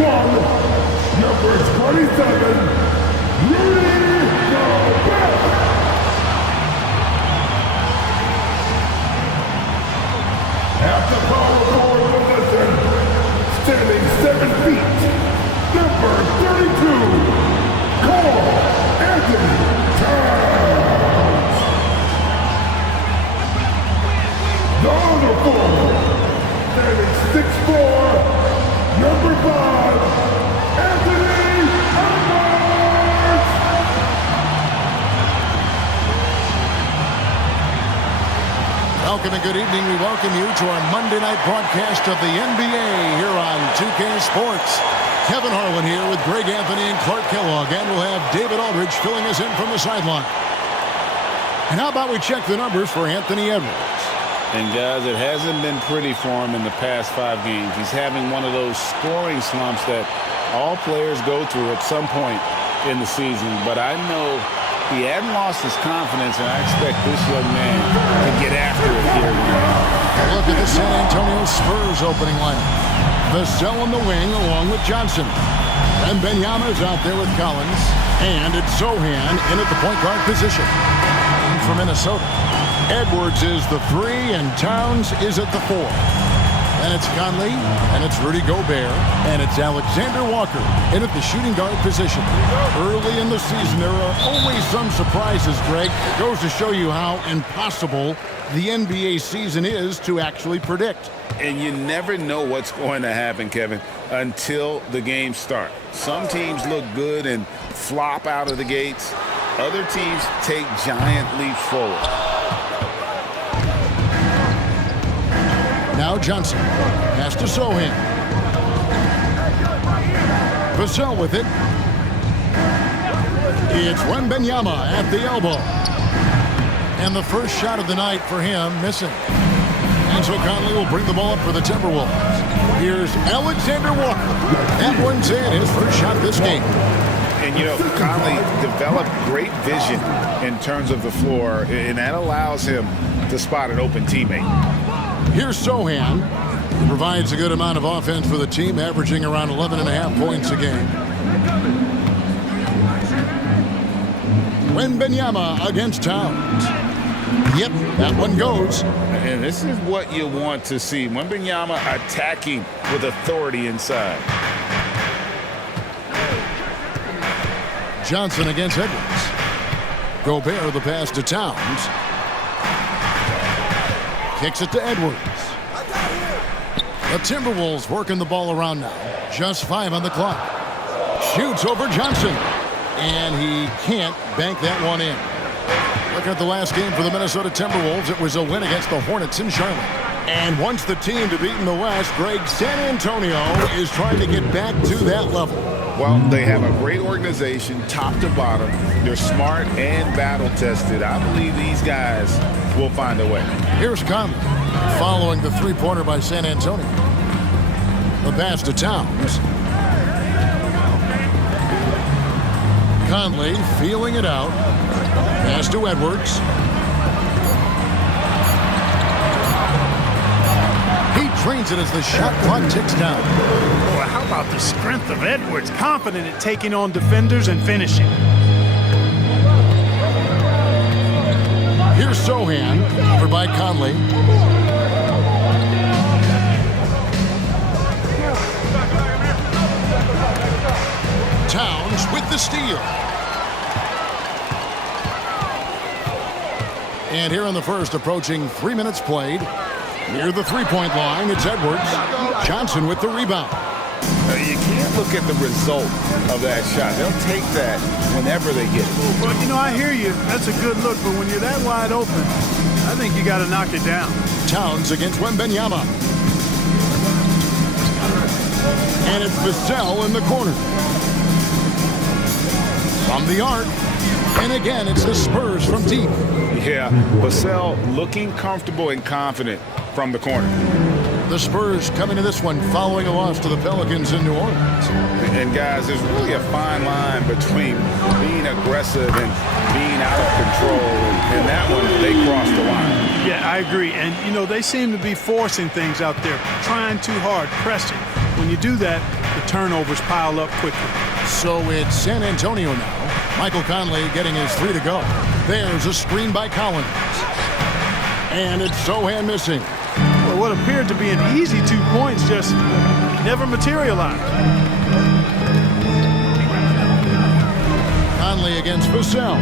one, number 27, Rudy Gobert. At the power forward position, standing 7 feet, number 32, Carl Anthony Towns. The other forward, standing 6'4", number 5, Anthony Edwards. Welcome and good evening. We welcome you to our Monday night broadcast of the NBA here on 2K Sports. Kevin Harlan here with Greg Anthony and Clark Kellogg, and we'll have David Aldridge filling us in from the sideline. And how about we check the numbers for Anthony Edwards? And guys, it hasn't been pretty for him in the past 5 games. He's having one of those scoring slumps that all players go through at some point in the season. But I know he hadn't lost his confidence, and I expect this young man to get after it here tonight. Look at the San Antonio Spurs opening lineup. Vassell on the wing along with Johnson. And Benyama's out there with Collins. And it's Sohan in at the point guard position. And for Minnesota, Edwards is the 3 and Towns is at the 4. And it's Conley, and it's Rudy Gobert, and it's Alexander Walker in at the shooting guard position. Early in the season, there are always some surprises, Greg. It goes to show you how impossible the NBA season is to actually predict. And you never know what's going to happen, Kevin, until the games start. Some teams look good and flop out of the gates. Other teams take giant leaps forward. Now Johnson has to Sohan. Vassell with it. It's Wembanyama at the elbow. And the first shot of the night for him missing. And so Conley will bring the ball up for the Timberwolves. Here's Alexander Walker. That one's in, his first shot this game. And, you know, Conley developed great vision in terms of the floor, and that allows him to spot an open teammate. Here's Sohan. He provides a good amount of offense for the team, averaging around 11.5 points a game. Wembanyama against Towns. Yep, that one goes. And this is what you want to see. Wembanyama attacking with authority inside. Johnson against Edwards. Gobert the pass to Towns. Kicks it to Edwards. The Timberwolves working the ball around now. Just 5 on the clock. Shoots over Johnson. And he can't bank that one in. Look at the last game for the Minnesota Timberwolves. It was a win against the Hornets in Charlotte. And once the team to beat in the West, Greg, San Antonio is trying to get back to that level. Well, they have a great organization, top to bottom. They're smart and battle-tested. I believe these guys will find a way. Here's Conley, following the three-pointer by San Antonio. The pass to Towns. Conley feeling it out. Pass to Edwards. He trains it as the shot clock ticks down. Boy, how about the strength of Edwards? Confident at taking on defenders and finishing. Here's Sohan, covered by Conley. Towns with the steal. And here in the first, approaching 3 minutes played. Near the three-point line, it's Edwards. Johnson with the rebound. You can't look at the result of that shot. They'll take that whenever they get it. Well, you know, I hear you. That's a good look, but when you're that wide open, I think you got to knock it down. Towns against Wembanyama. And it's Vassell in the corner. From the arc. And again, it's the Spurs from deep. Yeah, Vassell looking comfortable and confident from the corner. The Spurs coming to this one following a loss to the Pelicans in New Orleans. And guys, there's really a fine line between being aggressive and being out of control. And that one, they crossed the line. Yeah, I agree. And, you know, they seem to be forcing things out there, trying too hard, pressing. When you do that, the turnovers pile up quickly. So it's San Antonio now. Michael Conley getting his 3 to go. There's a screen by Collins. And it's Sohan missing. Well, what appeared to be an easy 2 points just never materialized. Conley against Vassell.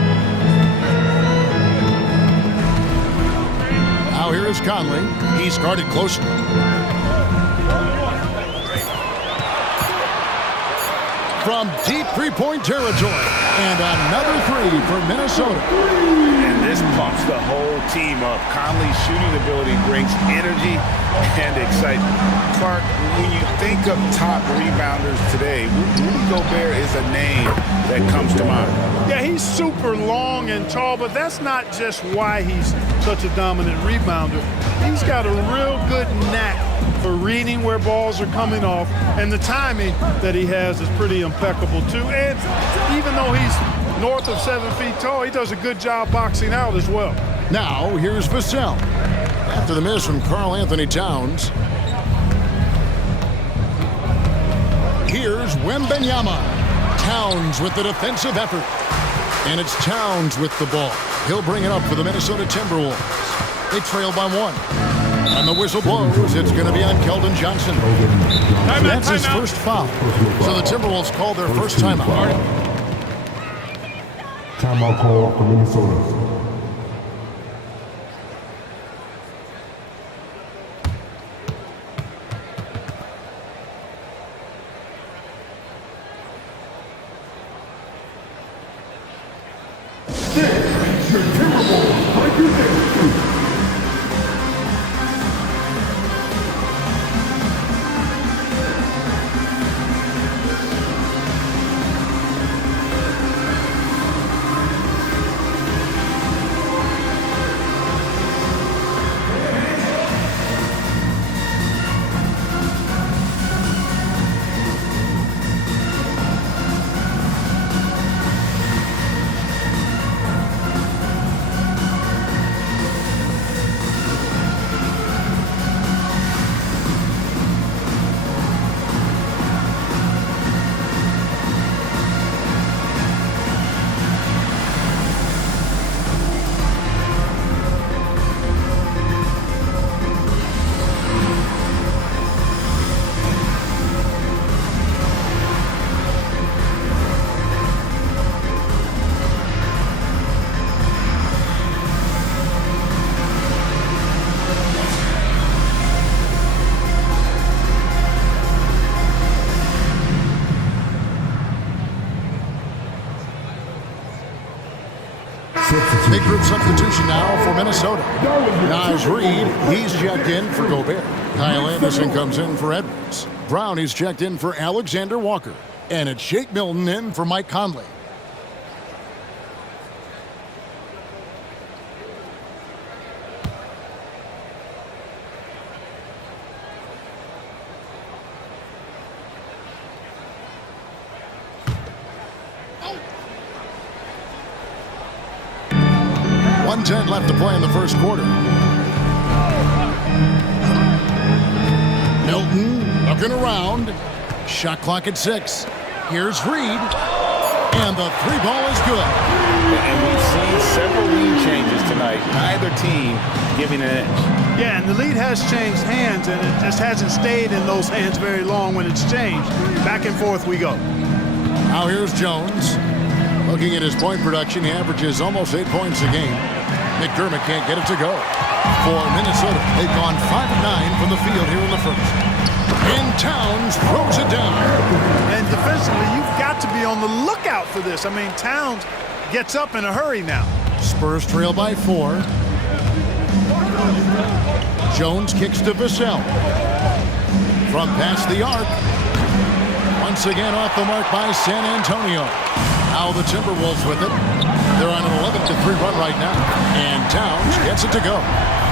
Now here is Conley. He's guarded closely. From deep three-point territory. And another 3 for Minnesota. And this pumps the whole team up. Conley's shooting ability brings energy and excitement. Clark, when you think of top rebounders today, Rudy Gobert is a name that comes to mind. Yeah, he's super long and tall, but that's not just why he's such a dominant rebounder. He's got a real good knack for reading where balls are coming off, and the timing that he has is pretty impeccable too. And even though he's north of 7 feet tall, he does a good job boxing out as well. Now here's Vassell. After the miss from Karl Anthony Towns. Here's Wembanyama. Towns with the defensive effort. And it's Towns with the ball. He'll bring it up for the Minnesota Timberwolves. They trail by 1. And the whistle blows. It's going to be on Keldon Johnson. That's his first foul. So the Timberwolves call their first timeout. Timeout call for Minnesota. Big group substitution now for Minnesota. Naz Reid, he's checked in for Gobert. Kyle Anderson comes in for Edwards. Brown, he's checked in for Alexander Walker. And it's Shake Milton in for Mike Conley. .110 left to play in the first quarter. Milton looking around. Shot clock at 6. Here's Reid. And the 3 ball is good. And we've seen several lead changes tonight. Neither team giving an edge. Yeah, and the lead has changed hands, and it just hasn't stayed in those hands very long when it's changed. Back and forth we go. Now here's Jones. Looking at his point production, he averages almost 8 points a game. McDermott can't get it to go. For Minnesota, they've gone 5 of 9 from the field here in the first. And Towns throws it down. And defensively, you've got to be on the lookout for this. I mean, Towns gets up in a hurry now. Spurs trail by 4. Jones kicks to Vassell. From past the arc. Once again off the mark by San Antonio. Now the Timberwolves with it. They're on an 11-3 run right now. And Towns gets it to go.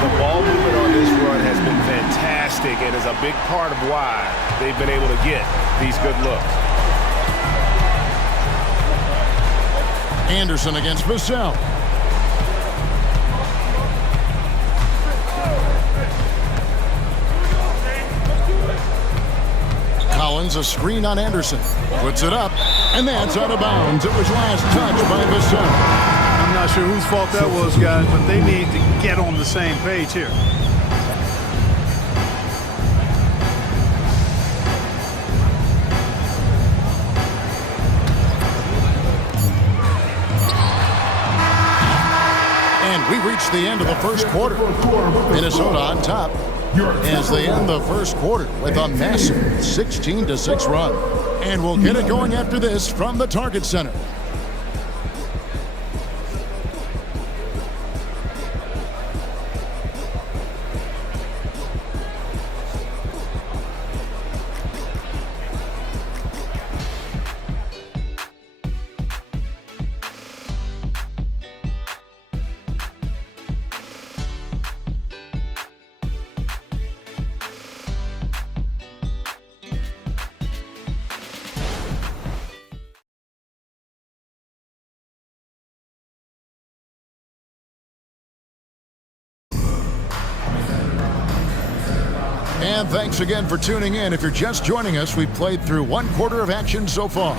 The ball movement on this run has been fantastic and is a big part of why they've been able to get these good looks. Anderson against Vassell. runs a screen on Anderson. Puts it up, and that's out of bounds. It was last touched by Vizgel. I'm not sure whose fault that was, guys, but they need to get on the same page here. And we reached the end of the first quarter. Minnesota on top as they end the first quarter with a massive 16-6 run. And we'll get it going after this from the Target Center. And thanks again for tuning in. If you're just joining us, we've played through one quarter of action so far.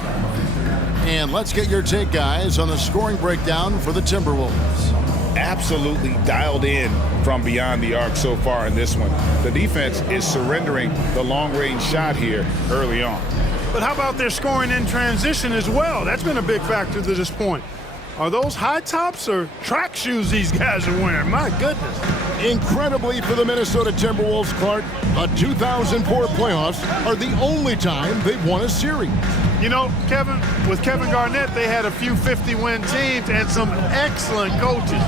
And let's get your take, guys, on the scoring breakdown for the Timberwolves. Absolutely dialed in from beyond the arc so far in this one. The defense is surrendering the long-range shot here early on. But how about their scoring in transition as well? That's been a big factor to this point. Are those high tops or track shoes these guys are wearing? My goodness. Incredibly for the Minnesota Timberwolves, Clark, the 2004 playoffs are the only time they've won a series. You know, Kevin, with Kevin Garnett, they had a few 50-win teams and some excellent coaches.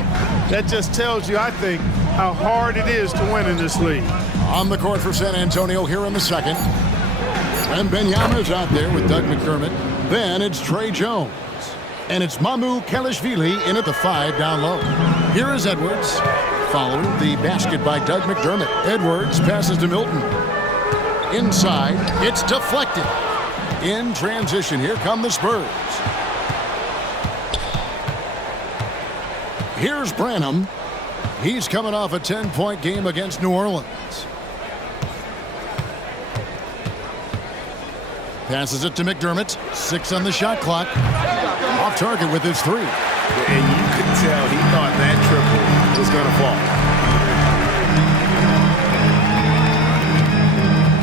That just tells you, I think, how hard it is to win in this league. On the court for San Antonio here in the second. And Benyama's out there with Doug McDermott. Then it's Trey Jones. And it's Mamu Kalishvili in at the 5 down low. Here is Edwards. Following the basket by Doug McDermott. Edwards passes to Milton. Inside, it's deflected. In transition, here come the Spurs. Here's Branham. He's coming off a 10-point game against New Orleans. Passes it to McDermott. 6 on the shot clock. Off target with his 3. And you could tell he thought that triple was going to fall.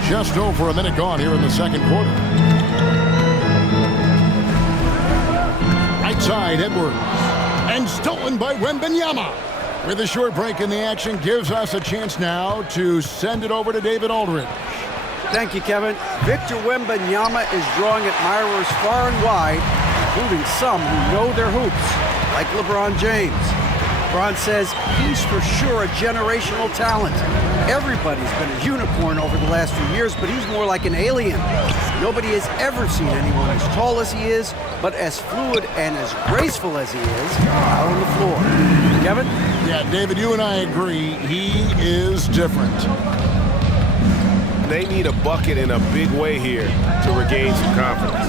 Just over a minute gone here in the second quarter. Right side, Edwards. And stolen by Wembanyama. With a short break in the action, gives us a chance now to send it over to David Aldridge. Thank you, Kevin. Victor Wembanyama is drawing admirers far and wide, including some who know their hoops, like LeBron James. LeBron says he's for sure a generational talent. Everybody's been a unicorn over the last few years, but he's more like an alien. Nobody has ever seen anyone as tall as he is, but as fluid and as graceful as he is out on the floor. Kevin? Yeah, David, you and I agree. He is different. They need a bucket in a big way here to regain some confidence.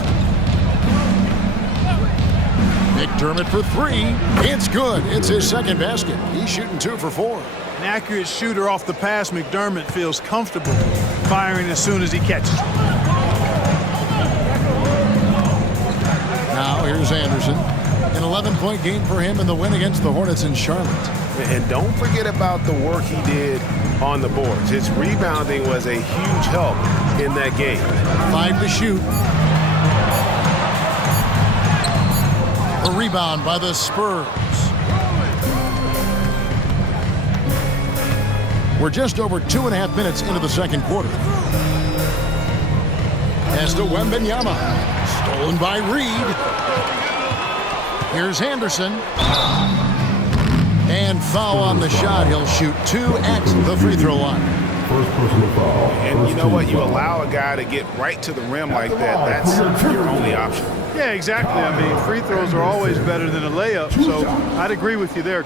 McDermott for 3. It's good. It's his second basket. He's shooting 2 for 4. An accurate shooter off the pass, McDermott feels comfortable firing as soon as he catches it. Now here's Anderson. An 11-point game for him in the win against the Hornets in Charlotte. And don't forget about the work he did on the boards. His rebounding was a huge help in that game. 5 to shoot. A rebound by the Spurs. We're just over 2.5 minutes into the second quarter. As to Wembanyama. Stolen by Reed. Here's Anderson. And foul on the shot. He'll shoot 2 at the free throw line. First personal foul. And you know what? You allow a guy to get right to the rim like that. That's your only option. Yeah, exactly. I mean, free throws are always better than a layup, so I'd agree with you there.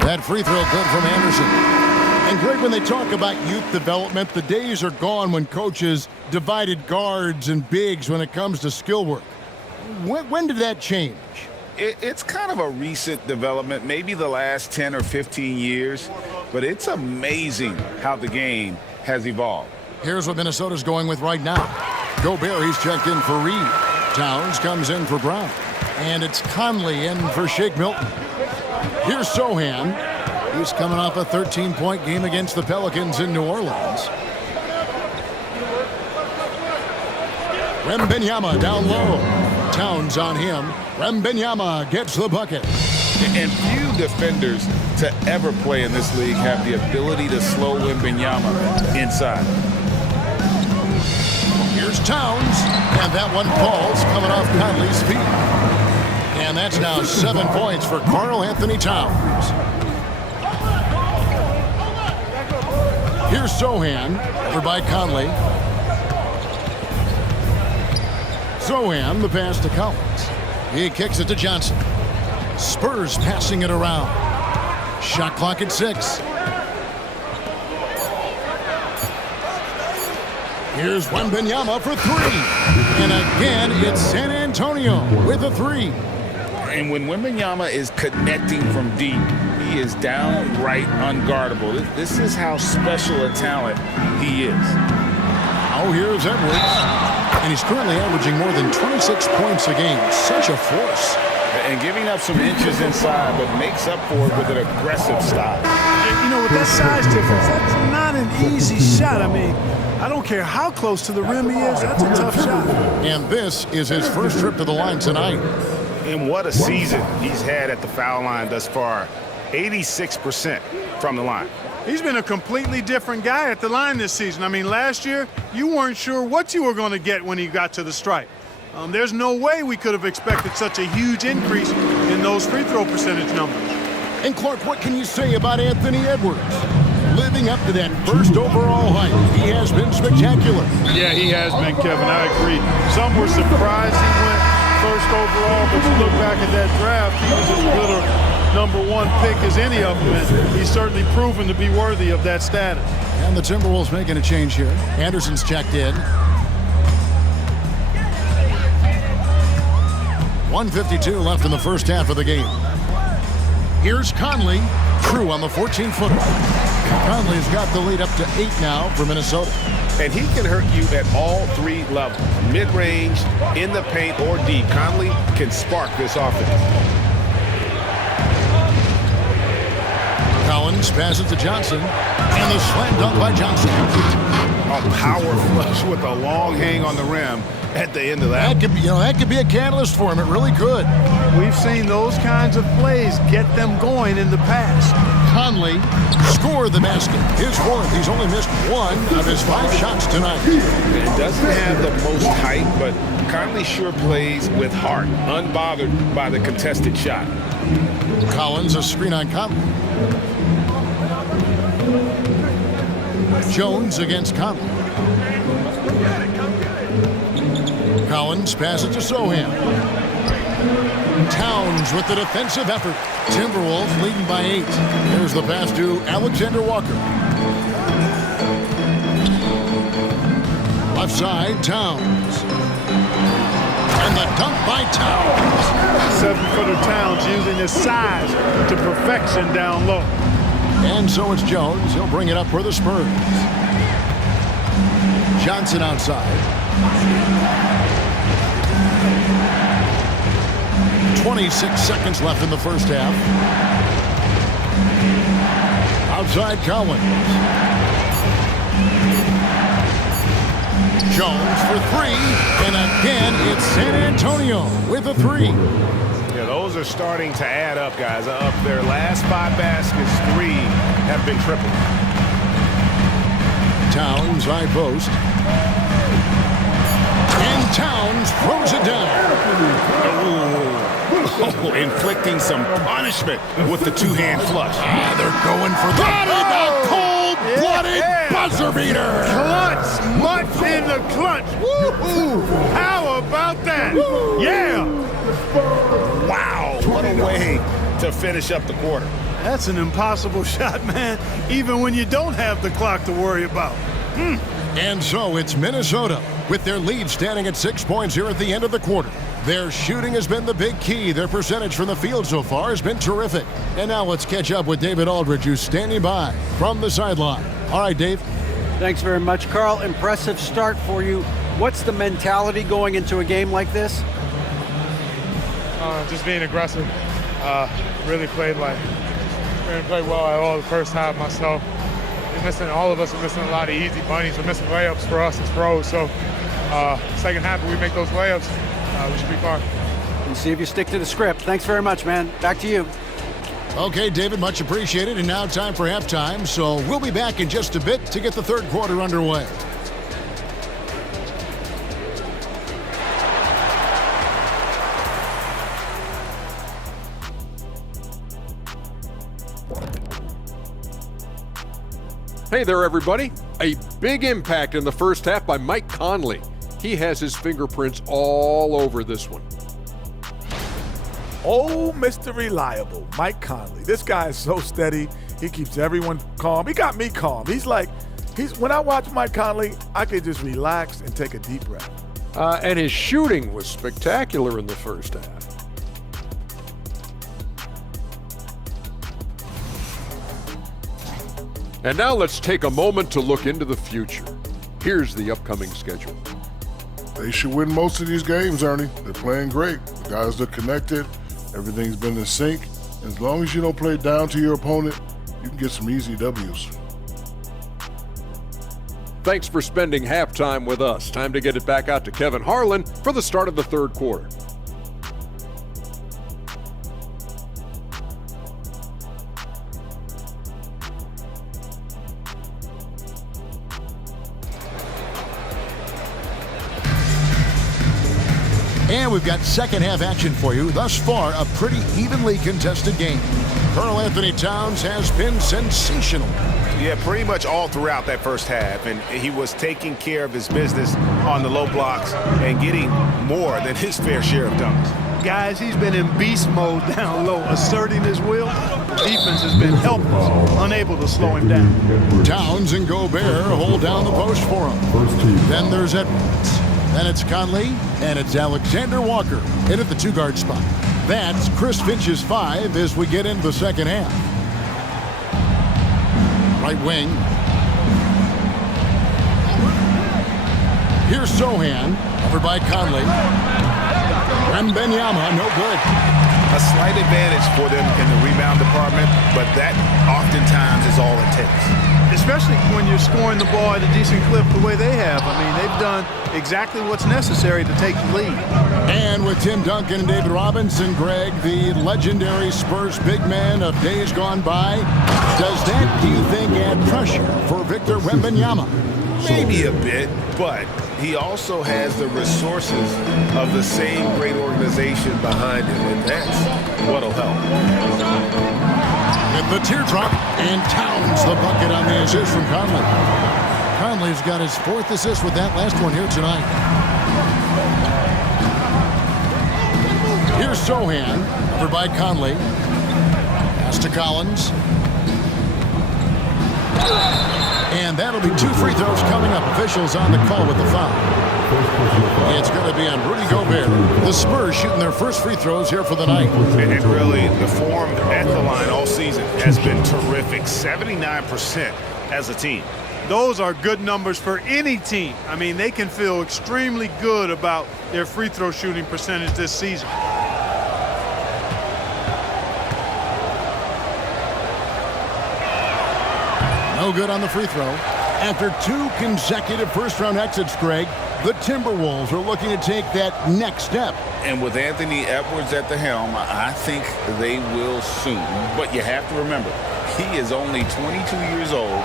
That free throw good from Anderson. And Greg, when they talk about youth development, the days are gone when coaches divided guards and bigs when it comes to skill work. When did that change? It's kind of a recent development, maybe the last 10 or 15 years, but it's amazing how the game has evolved. Here's what Minnesota's going with right now. Gobert, he's checked in for Reed. Towns comes in for Brown. And it's Conley in for Shake Milton. Here's Sohan. He's coming off a 13-point game against the Pelicans in New Orleans. Wembanyama down low. Towns on him. Wembanyama gets the bucket. And few defenders to ever play in this league have the ability to slow Wembanyama inside. Here's Towns, and that one falls coming off Conley's feet. And that's now 7 points for Karl Anthony Towns. Here's Sohan, over by Conley. Sohan, the pass to Collins. He kicks it to Johnson. Spurs passing it around. Shot clock at 6. Here's Wembanyama for 3. And again, it's San Antonio with a 3. And when Wembanyama is connecting from deep, he is downright unguardable. This is how special a talent he is. Oh, here's Edwards. And he's currently averaging more than 26 points a game. Such a force. And giving up some inches inside, but makes up for it with an aggressive style. You know, with that size difference, that's not an easy shot. I mean, I don't care how close to the rim he is. That's a tough shot. And this is his first trip to the line tonight. And what a season he's had at the foul line thus far. 86% from the line. He's been a completely different guy at the line this season. I mean, last year, you weren't sure what you were going to get when he got to the stripe. There's no way we could have expected such a huge increase in those free throw percentage numbers. And Clark, what can you say about Anthony Edwards? Living up to that first overall hype, he has been spectacular. Yeah, he has been, Kevin. I agree. Some were surprised he went first overall, but you look back at that draft, he was as good a #1 pick as any of them, and he's certainly proven to be worthy of that status. And the Timberwolves making a change here. Anderson's checked in. 1:52 left in the first half of the game. Here's Conley. True on the 14-footer. Conley's got the lead up to 8 now for Minnesota. And he can hurt you at all 3 levels. Mid-range, in the paint, or deep. Conley can spark this offense. Collins passes to Johnson. And the slam dunk by Johnson. A power flush with a long hang on the rim at the end of that. That could be a catalyst for him. It really could. We've seen those kinds of plays get them going in the past. Conley scored the basket. His 4th. He's only missed 1 of his 5 shots tonight. It doesn't have the most height, but Conley sure plays with heart, unbothered by the contested shot. Collins, a screen on Conley. Jones against Conley. Collins passes to Sohan. Towns with the defensive effort. Timberwolves leading by 8. Here's the pass to Alexander Walker. Left side, Towns. And the dunk by Towns. 7-footer Towns using his size to perfection down low. And so it's Jones. He'll bring it up for the Spurs. Johnson outside. 26 seconds left in the first half. Outside Collins. Jones for 3. And again, it's San Antonio with a 3. Yeah, those are starting to add up, guys. Up their last 5 baskets, 3 have been triple. Towns, high post. And Towns throws it down. Oh, inflicting some punishment with the 2-hand flush. They're going for that in a cold-blooded buzzer beater. Clutch, much in the clutch. Woo-hoo. How about that? Yeah. Wow, what a way to finish up the quarter. That's an impossible shot, man, even when you don't have the clock to worry about. And so it's Minnesota with their lead standing at 6 points here at the end of the quarter. Their shooting has been the big key. Their percentage from the field so far has been terrific. And now let's catch up with David Aldridge, who's standing by from the sideline. All right, Dave. Thanks very much, Carl. Impressive start for you. What's the mentality going into a game like this? Just being aggressive. Really played well at all the first half myself. All of us are missing a lot of easy bunnies. We're missing layups for us as pros. So second half, if we make those layups, we should be fine. And see if you stick to the script. Thanks very much, man. Back to you. Okay, David, much appreciated. And now time for halftime. So we'll be back in just a bit to get the third quarter underway. Hey there, everybody. A big impact in the first half by Mike Conley. He has his fingerprints all over this one. Oh, Mr. Reliable, Mike Conley. This guy is so steady. He keeps everyone calm. He got me calm. When I watch Mike Conley, I could just relax and take a deep breath. And his shooting was spectacular in the first half. And now let's take a moment to look into the future. Here's the upcoming schedule. They should win most of these games, Ernie. They're playing great. The guys look connected. Everything's been in sync. As long as you don't play down to your opponent, you can get some easy W's. Thanks for spending halftime with us. Time to get it back out to Kevin Harlan for the start of the third quarter. And we've got second half action for you. Thus far, a pretty evenly contested game. Karl Anthony Towns has been sensational. Yeah, pretty much all throughout that first half. And he was taking care of his business on the low blocks and getting more than his fair share of dunks. Guys, he's been in beast mode down low, asserting his will. The defense has been helpless, unable to slow him down. Towns and Gobert hold down the post for him. Then there's Edwards. Then it's Conley, and it's Alexander Walker in at the two-guard spot. That's Chris Finch's 5 as we get into the second half. Right wing. Here's Sohan, over by Conley. And Benyama, no good. A slight advantage for them in the rebound department, but that oftentimes is all it takes. Especially when you're scoring the ball at a decent clip the way they have. I mean, they've done exactly what's necessary to take the lead. And with Tim Duncan and David Robinson, Greg, the legendary Spurs big man of days gone by, does that, do you think, add pressure for Victor Wembanyama? Maybe a bit, but he also has the resources of the same great organization behind him, and that's what'll help. At the teardrop, and Towns the bucket on the assist from Conley. Conley's got his 4th assist with that last one here tonight. Here's Sohan, over by Conley. Pass to Collins. And that'll be 2 free throws coming up. Officials on the call with the foul. It's going to be on Rudy Gobert. The Spurs shooting their first free throws here for the night. And really, the form at the line all season has been terrific. 79% as a team. Those are good numbers for any team. I mean, they can feel extremely good about their free throw shooting percentage this season. No good on the free throw. After 2 consecutive first-round exits, Greg, the Timberwolves are looking to take that next step. And with Anthony Edwards at the helm, I think they will soon. But you have to remember, he is only 22 years old.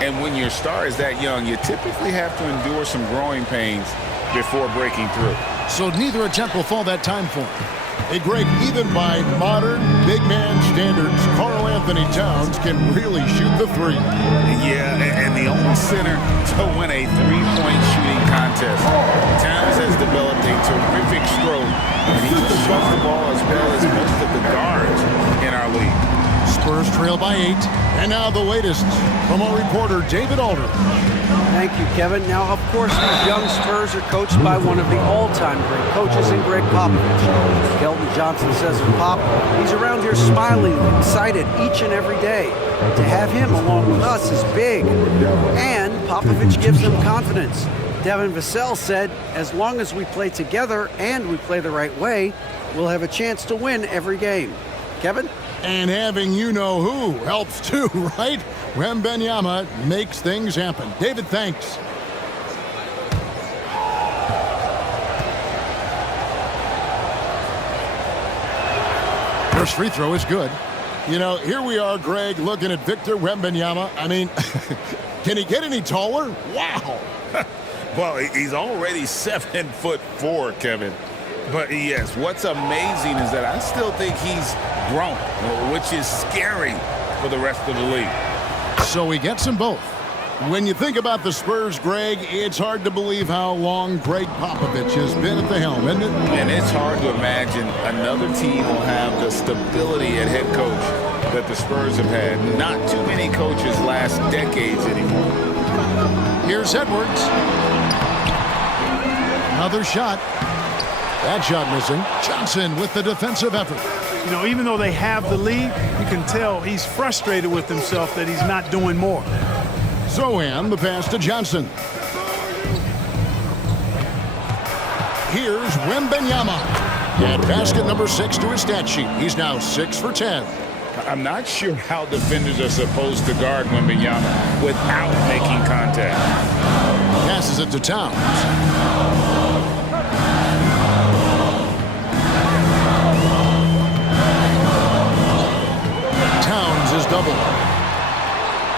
And when your star is that young, you typically have to endure some growing pains before breaking through. So neither attempt will fall that time for him. Hey, Greg, even by modern big man standards, Karl Anthony Towns can really shoot the 3. Yeah, and the only center to win a three-point shooting contest. Towns has developed a terrific stroke, and he shoots the ball as well as most of the guards in our league. Spurs trail by 8. And now the latest from our reporter, David Alder. Thank you, Kevin. Now, of course, these young Spurs are coached by one of the all-time great coaches in Greg Popovich. Kelton Johnson says of Pop, he's around here smiling, excited each and every day. To have him along with us is big. And Popovich gives them confidence. Devin Vassell said, as long as we play together and we play the right way, we'll have a chance to win every game. Kevin? And having you-know-who helps too, right? Wembanyama makes things happen. David, thanks. First free throw is good. You know, here we are, Greg, looking at Victor Wembanyama. I mean, can he get any taller? Wow. Well, he's already 7'4", Kevin. But yes, what's amazing is that I still think he's grown, which is scary for the rest of the league. So he gets them both. When you think about the Spurs, Greg, it's hard to believe how long Greg Popovich has been at the helm, isn't it? And it's hard to imagine another team will have the stability at head coach that the Spurs have had. Not too many coaches last decades anymore. Here's Edwards. Another shot. That shot missing. Johnson with the defensive effort. You know, even though they have the lead, you can tell he's frustrated with himself that he's not doing more. Zohan, the pass to Johnson. Here's Wembanyama. And basket number 6 to his stat sheet. He's now 6 for 10. I'm not sure how defenders are supposed to guard Wembanyama without making contact. Passes it to Towns. Towns is doubled.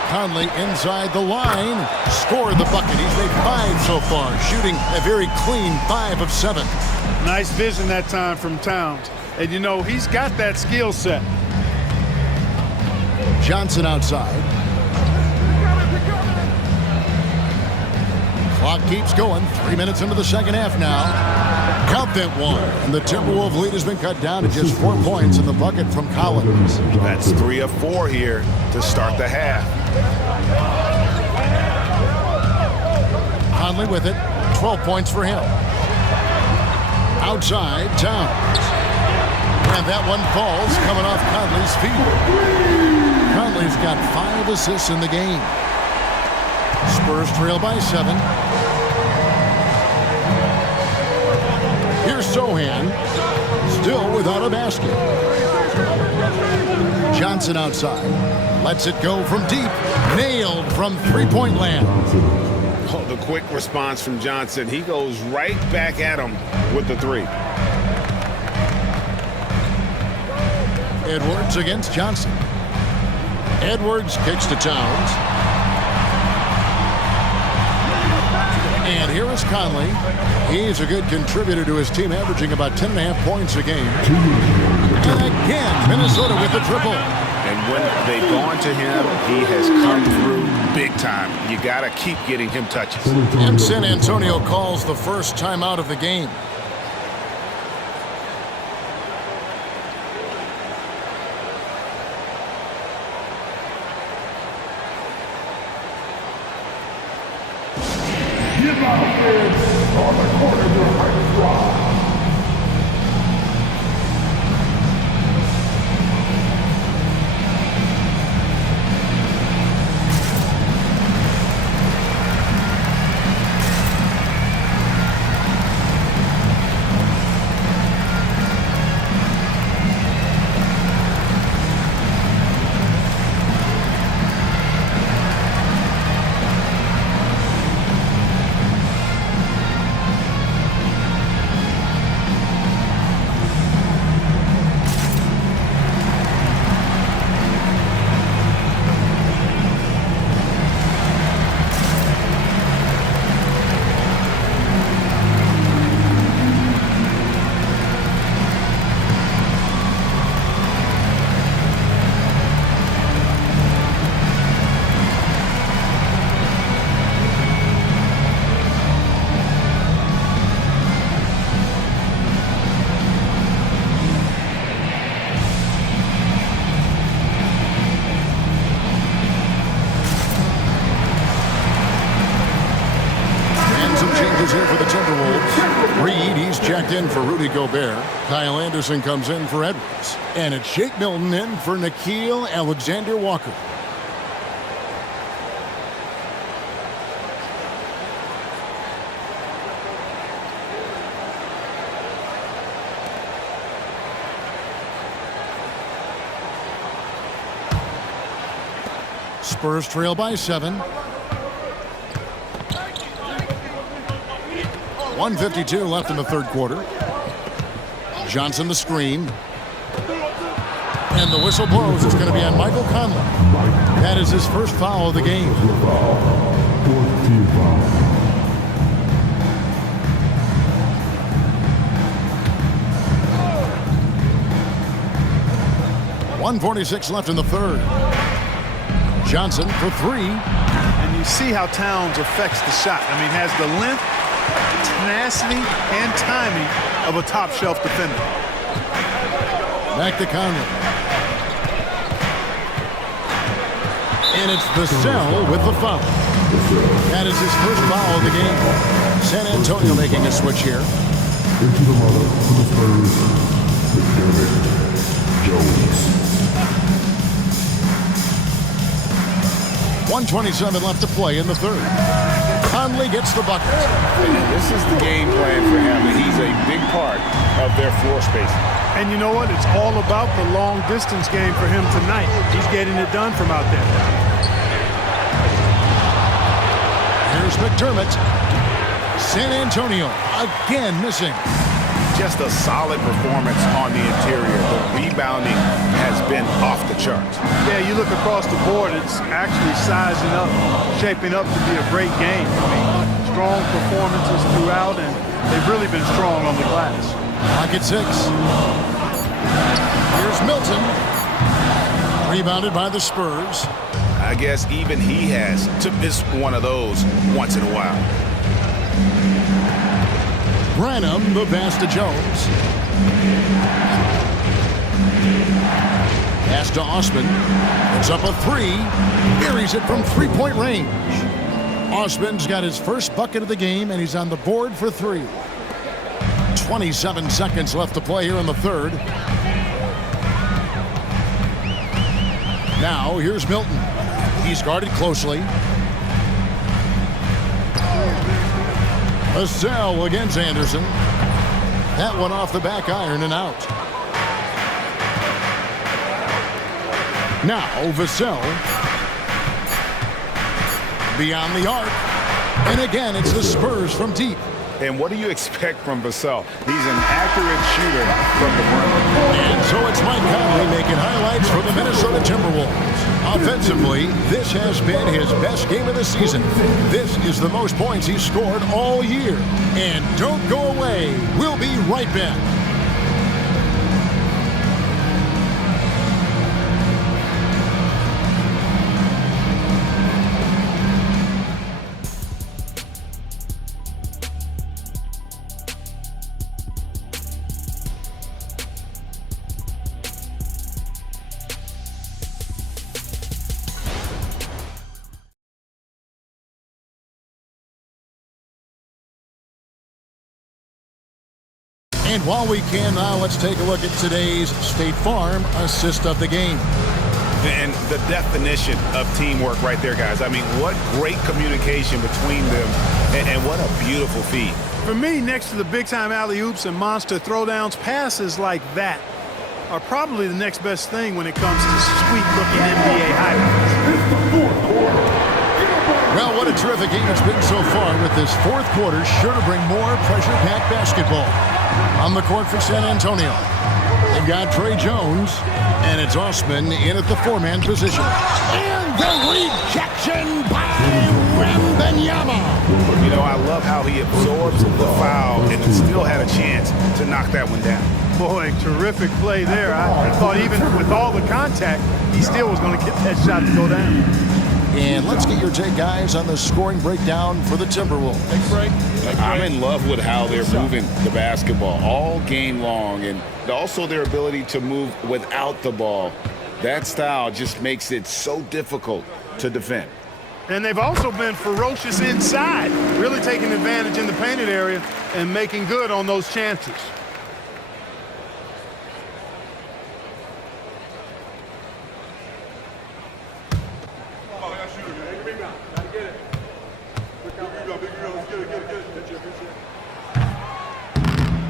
Conley inside the line. Scored the bucket. He's made 5 so far, shooting a very clean 5 of 7. Nice vision that time from Towns. And, you know, he's got that skill set. Johnson outside. Clock keeps going. 3 minutes into the second half now. Count that one. And the Timberwolves lead has been cut down to just 4 points in the bucket from Collins. That's 3 of 4 here to start the half. Conley with it. 12 points for him. Outside, Towns. And that one falls coming off Conley's feet. Conley's got 5 assists in the game. Spurs trail by 7. Here's Zohan, still without a basket. Johnson outside, lets it go from deep, nailed from three-point land. Oh, the quick response from Johnson. He goes right back at him with the 3. Edwards against Johnson. Edwards kicks to Towns. And here is Conley. He's a good contributor to his team, averaging about 10.5 points a game. And again, Minnesota with the triple. And when they've gone to him, he has come through big time. You got to keep getting him touches. And San Antonio calls the first timeout of the game. On the corner of your heart drive. checked in for Rudy Gobert. Kyle Anderson comes in for Edwards. And it's Shake Milton in for Nickeil Alexander-Walker. Spurs trail by 7. 1:52 left in the third quarter. Johnson the screen. And the whistle blows. It's going to be on Michael Conley. That is his first foul of the game. Fourth team foul. 1:46 left in the third. Johnson for 3. And you see how Towns affects the shot. I mean, has the length, tenacity, and timing of a top-shelf defender. Back to Conley. And it's Vassell with the foul. That is his first foul of the game. San Antonio making a switch here. Into the lineup for the Spurs with Derek Jones. 1:27 left to play in the third. Conley gets the bucket. This is the game plan for him. He's a big part of their floor spacing. And you know what? It's all about the long-distance game for him tonight. He's getting it done from out there. Here's McDermott. San Antonio again missing. Just a solid performance on the interior. The rebounding has been off the charts. Yeah, you look across the board, it's actually sizing up, shaping up to be a great game. I mean, strong performances throughout, and they've really been strong on the glass. Pocket 6. Here's Milton. Rebounded by the Spurs. I guess even he has to miss one of those once in a while. Branham, the pass to Jones. Pass to Osman. It's up a 3. Buries it from three-point range. Osman's got his first bucket of the game, and he's on the board for 3. 27 seconds left to play here in the third. Now, here's Milton. He's guarded closely. Vassell against Anderson. That one off the back iron and out. Now Vassell. Beyond the arc. And again, it's the Spurs from deep. And what do you expect from Vassell? He's an accurate shooter from the perimeter. And so it's Mike Conley making highlights for the Minnesota Timberwolves. Offensively, this has been his best game of the season. This is the most points he's scored all year. And don't go away. We'll be right back. And while we can now, let's take a look at today's State Farm assist of the game. And the definition of teamwork right there, guys. I mean, what great communication between them, and what a beautiful feed. For me, next to the big-time alley-oops and monster throwdowns, passes like that are probably the next best thing when it comes to sweet-looking NBA highlights. Well, what a terrific game it's been so far, with this fourth quarter sure to bring more pressure-packed basketball. On the court for San Antonio, they've got Trey Jones, and it's Osman in at the 4-man position. And the rejection by Wembanyama. You know, I love how he absorbs the foul and still had a chance to knock that one down. Boy, terrific play there. I thought even with all the contact, he still was going to get that shot to go down. And let's get your take, guys, on the scoring breakdown for the Timberwolves. I'm in love with how they're moving the basketball all game long, and also their ability to move without the ball. That style just makes it so difficult to defend. And they've also been ferocious inside, really taking advantage in the painted area and making good on those chances.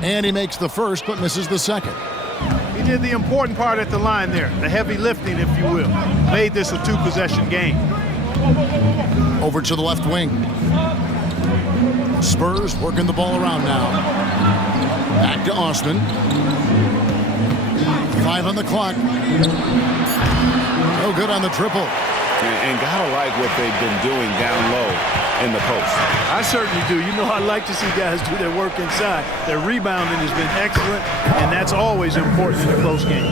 And he makes the first, but misses the second. He did the important part at the line there, the heavy lifting, if you will. Made this a two-possession game. Over to the left wing. Spurs working the ball around now. Back to Osman. 5 on the clock. No good on the triple. And gotta like what they've been doing down low in the post. I certainly do. You know, I like to see guys do their work inside. Their rebounding has been excellent, and that's always important in a close game.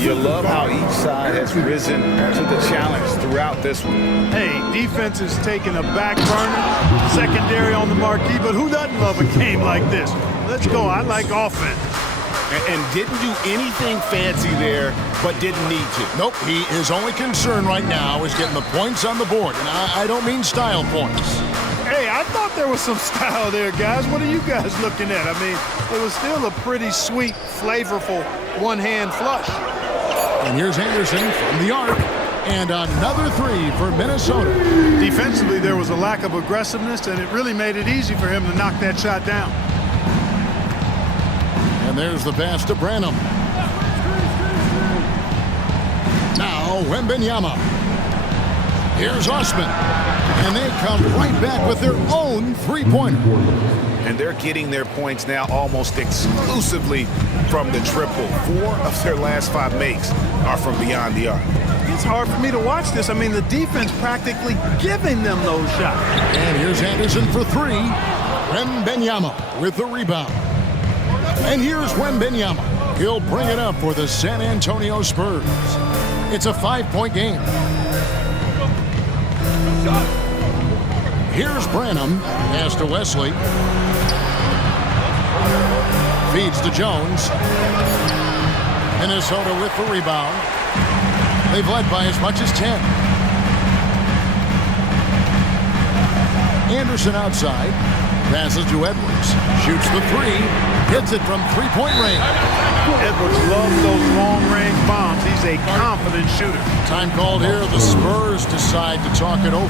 You love how each side has risen to the challenge throughout this one. Hey, defense is taking a back burner, secondary on the marquee, but who doesn't love a game like this? Let's go. I like offense. And didn't do anything fancy there, but didn't need to. Nope, his only concern right now is getting the points on the board. And I don't mean style points. Hey, I thought there was some style there, guys. What are you guys looking at? I mean, it was still a pretty sweet, flavorful one-hand flush. And here's Anderson from the arc. And another 3 for Minnesota. Defensively, there was a lack of aggressiveness, and it really made it easy for him to knock that shot down. And there's the pass to Branham. Now, Wembanyama. Here's Osman. And they come right back with their own three-pointer. And they're getting their points now almost exclusively from the triple. 4 of their last 5 makes are from beyond the arc. It's hard for me to watch this. I mean, the defense practically giving them those shots. And here's Anderson for 3. Wembanyama with the rebound. And here's Wembanyama. He'll bring it up for the San Antonio Spurs. It's a 5-point game. Here's Branham. Pass to Wesley. Feeds to Jones. Minnesota with the rebound. They've led by as much as 10. Anderson outside. Passes to Edwards. Shoots the 3. Hits it from three-point range. Edwards loves those long-range bombs. He's a confident shooter. Time called here. The Spurs decide to talk it over.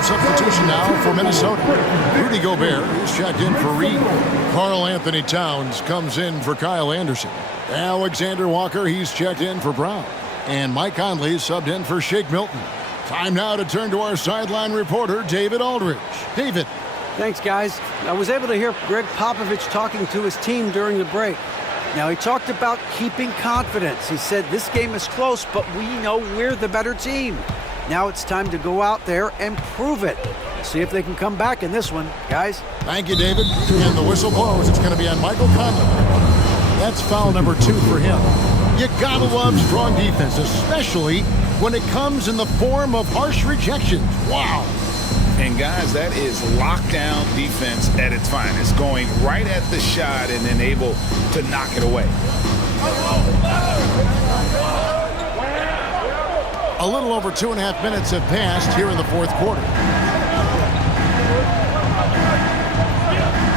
Substitution now for Minnesota. Rudy Gobert is checked in for Reed. Karl Anthony Towns comes in for Kyle Anderson. Alexander Walker, he's checked in for Brown. And Mike Conley subbed in for Shake Milton. Time now to turn to our sideline reporter, David Aldridge. David. Thanks, guys. I was able to hear Greg Popovich talking to his team during the break. Now, he talked about keeping confidence. He said, this game is close, but we know we're the better team. Now it's time to go out there and prove it. See if they can come back in this one, guys. Thank you, David. And the whistle blows. It's going to be on Michael Conley. That's foul number 2 for him. You gotta love strong defense, especially when it comes in the form of harsh rejections. Wow. And guys, that is lockdown defense at its finest, going right at the shot and then able to knock it away. A little over 2.5 minutes have passed here in the fourth quarter.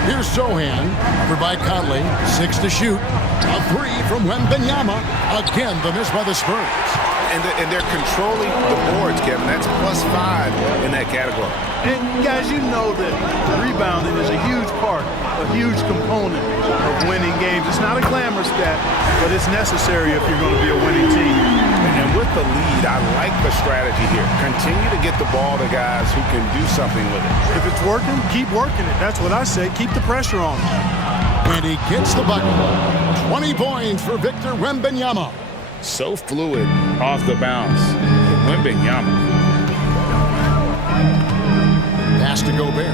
Here's Sohan, over by Conley, 6 to shoot. A 3 from Wembanyama. Again, the miss by the Spurs. And they're controlling the boards, Kevin. That's +5 in that category. And guys, you know that rebounding is a huge part, a huge component of winning games. It's not a glamour stat, but it's necessary if you're going to be a winning team. And with the lead, I like the strategy here. Continue to get the ball to guys who can do something with it. If it's working, keep working it. That's what I say. Keep the pressure on. And he gets the bucket. 20 points for Victor Wembanyama. So fluid off the bounce. Wembanyama. Pass to Gobert.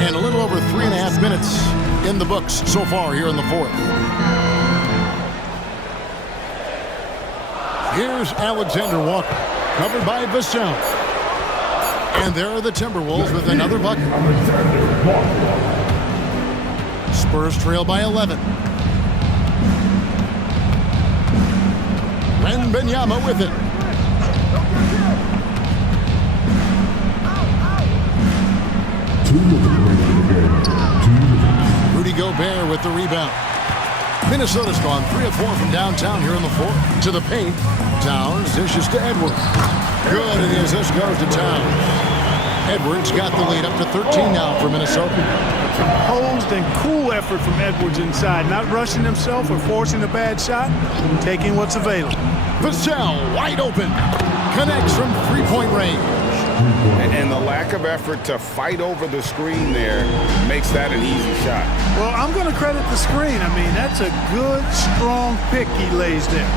And a little over 3.5 minutes in the books so far here in the fourth. Here's Alexander Walker, covered by Vassell. And there are the Timberwolves with another bucket. Spurs trail by 11. Wembanyama with it. Rudy Gobert with the rebound. Minnesota's gone 3 of 4 from downtown here in the fourth. To the paint. Towns dishes to Edwards. Good, and the assist goes to Towns. Edwards got the lead up to 13 now for Minnesota. Composed and cool effort from Edwards inside. Not rushing himself or forcing a bad shot. Taking what's available. Vassell wide open. Connects from 3-point range. And the lack of effort to fight over the screen there makes that an easy shot. Well, I'm going to credit the screen. I mean, that's a good, strong pick he lays there.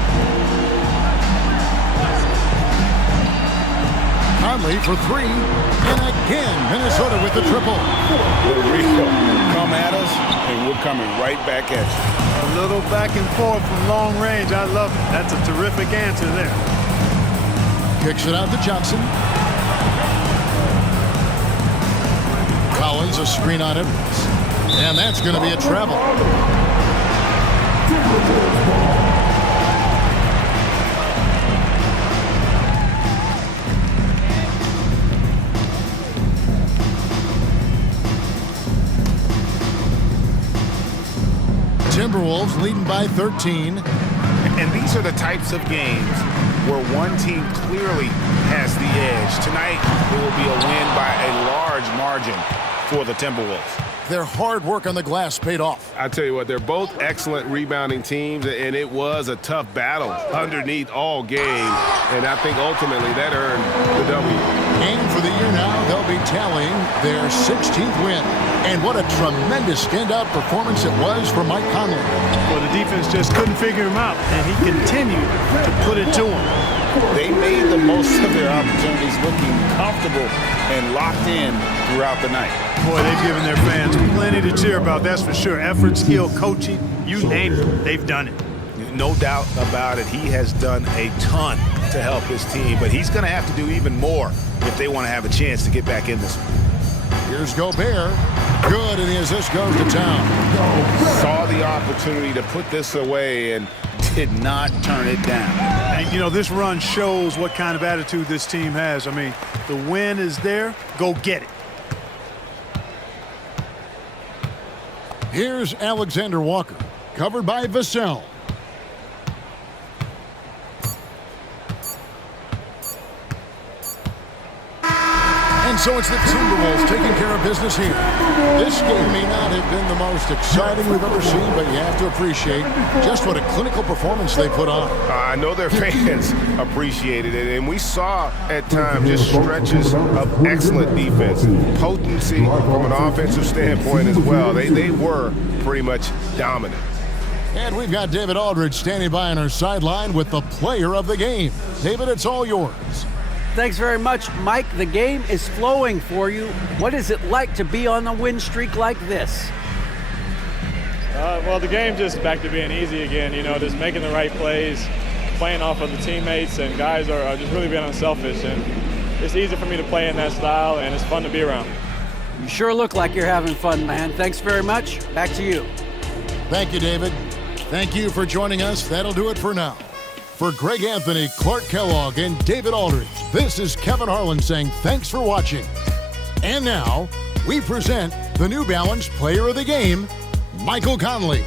Conley for 3. And again, Minnesota with the triple. Rico, come at us, and we're coming right back at you. A little back and forth from long range. I love it. That's a terrific answer there. Kicks it out to Johnson. Collins, a screen on Edwards. And that's going to be a travel. Timberwolves leading by 13. And these are the types of games where one team clearly has the edge. Tonight, it will be a win by a large margin for the Timberwolves. Their hard work on the glass paid off. I tell you what, they're both excellent rebounding teams, and it was a tough battle underneath all game. And I think ultimately that earned the W. And for the year now, they'll be tallying their 16th win. And what a tremendous standout performance it was for Mike Conley. Well, the defense just couldn't figure him out, and he continued to put it to him. They made the most of their opportunities, looking comfortable and locked in throughout the night. Boy, they've given their fans plenty to cheer about, that's for sure. Effort, skill, coaching, you name it, they've done it. No doubt about it, he has done a ton to help his team, but he's going to have to do even more if they want to have a chance to get back in this one. Here's Gobert. Good, and the assist goes to Town. Saw the opportunity to put this away and did not turn it down. And, you know, this run shows what kind of attitude this team has. I mean, the win is there. Go get it. Here's Alexander Walker, covered by Vassell. And so it's the Timberwolves taking care of business here. This game may not have been the most exciting we've ever seen, but you have to appreciate just what a clinical performance they put on. I know their fans appreciated it, and we saw at times just stretches of excellent defense, potency from an offensive standpoint as well. They were pretty much dominant. And we've got David Aldridge standing by on our sideline with the player of the game. David, it's all yours. Thanks very much, Mike. The game is flowing for you. What is it like to be on a win streak like this? Well, the game just back to being easy again, you know, just making the right plays. playing off of the teammates, and guys are just really being unselfish. And it's easy for me to play in that style, and it's fun to be around. You sure look like you're having fun, man. Thanks very much. Back to you. Thank you, David. Thank you for joining us. That'll do it for now. For Greg Anthony, Clark Kellogg, and David Aldridge, this is Kevin Harlan saying thanks for watching. And now, we present the New Balance Player of the Game, Michael Conley.